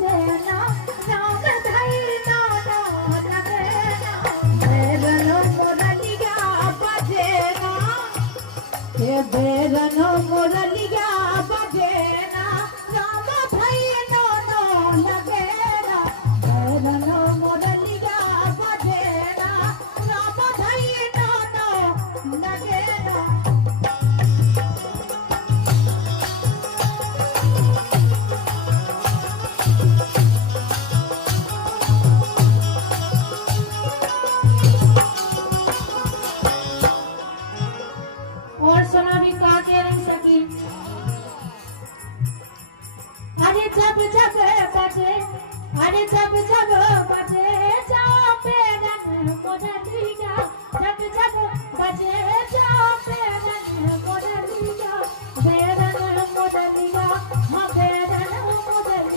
बजे ना राम भाई नो नो लगे ना बेरनो मुरलिया बजे ना ये बेरनो मुरलिया बजे ना राम भाई नो नो लगे ना बेरनो मुरलिया बजे ना राम भाई नो नो लगे ना और सुना भी का के नहीं सकी अरे जब जब बजे अरे जब जब बजे जापे रन मुरलिया